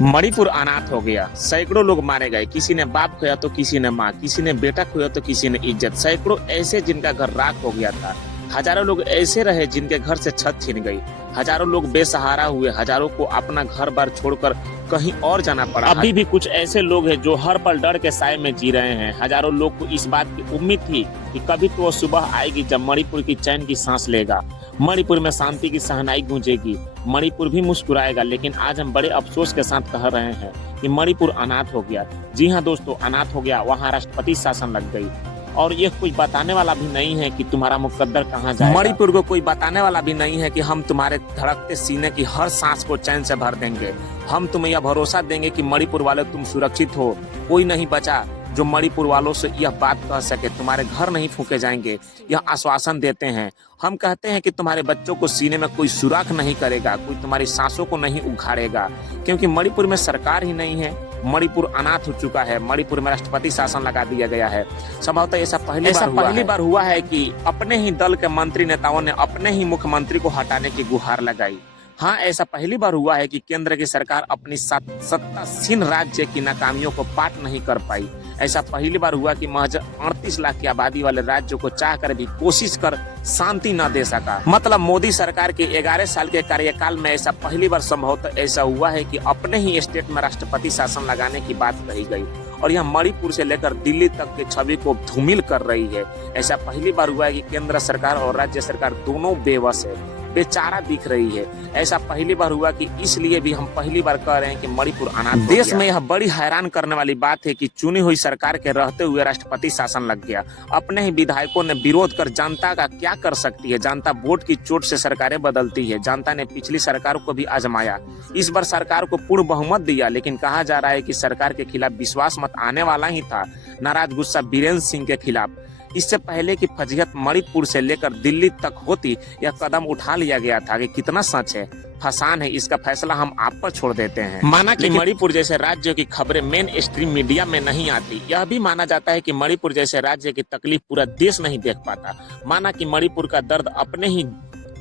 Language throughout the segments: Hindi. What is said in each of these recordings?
मणिपुर अनाथ हो गया, सैकड़ों लोग मारे गए, किसी ने बाप खोया तो किसी ने माँ, किसी ने बेटा खोया तो किसी ने इज्जत। सैकड़ों ऐसे जिनका घर राख हो गया था। हजारों लोग ऐसे रहे जिनके घर से छत छिन गई। हजारों लोग बेसहारा हुए, हजारों को अपना घर बार छोड़कर कहीं और जाना पड़ा। अभी भी कुछ ऐसे लोग हैं जो हर पल डर के साए में जी रहे हैं। हजारों लोग को इस बात की उम्मीद थी कि कभी तो वो सुबह आएगी जब मणिपुर की चैन की सांस लेगा, मणिपुर में शांति की शहनाई गूंजेगी, मणिपुर भी मुस्कुराएगा। लेकिन आज हम बड़े अफसोस के साथ कह रहे हैं कि मणिपुर अनाथ हो गया। जी हाँ दोस्तों, अनाथ हो गया। वहाँ राष्ट्रपति शासन लग गई और ये कोई बताने वाला भी नहीं है कि तुम्हारा मुकद्दर कहाँ जाएगा। मणिपुर को कोई बताने वाला भी नहीं है कि हम तुम्हारे धड़कते सीने की हर सांस को चैन से भर देंगे। हम तुम्हें यह भरोसा देंगे कि मणिपुर वाले तुम सुरक्षित हो। कोई नहीं बचा जो मणिपुर वालों से यह बात कह सके। तुम्हारे घर नहीं फूके जाएंगे, यह आश्वासन देते हैं। हम कहते हैं कि तुम्हारे बच्चों को सीने में कोई सुराख नहीं करेगा, कोई तुम्हारी सांसों को नहीं उखाड़ेगा, क्योंकि मणिपुर में सरकार ही नहीं है। मणिपुर अनाथ हो चुका है। मणिपुर में राष्ट्रपति शासन लगा दिया गया है। संभवतः ऐसा पहली बार हुआ है कि अपने ही दल के मंत्री नेताओं ने अपने ही मुख्यमंत्री को हटाने की गुहार लगाई। हाँ, ऐसा पहली बार हुआ है कि केंद्र की सरकार अपनी सत्तासीन राज्य की नाकामियों को पाट नहीं कर पाई। ऐसा पहली बार हुआ कि महज 38 लाख की आबादी वाले राज्य को चाहकर भी कोशिश कर शांति न दे सका। मतलब मोदी सरकार के 11 साल के कार्यकाल में ऐसा पहली बार संभवतः ऐसा हुआ है कि अपने ही स्टेट में राष्ट्रपति शासन लगाने की बात कही गई और यह मणिपुर से लेकर दिल्ली तक की छवि को धूमिल कर रही है। ऐसा पहली बार हुआ है कि केंद्र सरकार और राज्य सरकार दोनों बेबस है, बेचारा दिख रही है। ऐसा पहली बार हुआ कि इसलिए भी हम पहली बार कह रहे हैं कि मणिपुर अनाथ। देश में यह बड़ी हैरान करने वाली बात है कि चुनी हुई सरकार के रहते हुए राष्ट्रपति शासन लग गया। अपने ही विधायकों ने विरोध कर जनता का क्या कर सकती है। जनता वोट की चोट से सरकारें बदलती है। जनता ने पिछली सरकार को भी आजमाया, इस बार सरकार को पूर्ण बहुमत दिया, लेकिन कहा जा रहा है कि सरकार के खिलाफ विश्वास मत आने वाला ही था। नाराज गुस्सा बीरेंद्र सिंह के खिलाफ। इससे पहले कि फजीहत मणिपुर से लेकर दिल्ली तक होती, यह कदम उठा लिया गया था कि कितना सच है, फसान है, इसका फैसला हम आप पर छोड़ देते हैं। माना कि मणिपुर जैसे राज्य की खबरें मेन स्ट्रीम मीडिया में नहीं आती। यह भी माना जाता है कि मणिपुर जैसे राज्य की तकलीफ पूरा देश नहीं देख पाता। माना कि मणिपुर का दर्द अपने ही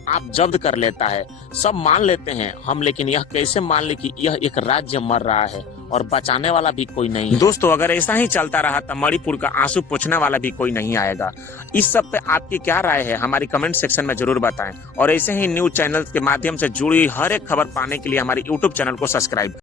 आप जब्त कर लेता है। सब मान लेते हैं हम, लेकिन यह कैसे मान ले कि यह एक राज्य मर रहा है और बचाने वाला भी कोई नहीं है। दोस्तों, अगर ऐसा ही चलता रहा तो मणिपुर का आंसू पोंछने वाला भी कोई नहीं आएगा। इस सब पे आपकी क्या राय है, हमारी कमेंट सेक्शन में जरूर बताएं और ऐसे ही न्यूज चैनल के माध्यम से जुड़ी हर एक खबर पाने के लिए हमारे यूट्यूब चैनल को सब्सक्राइब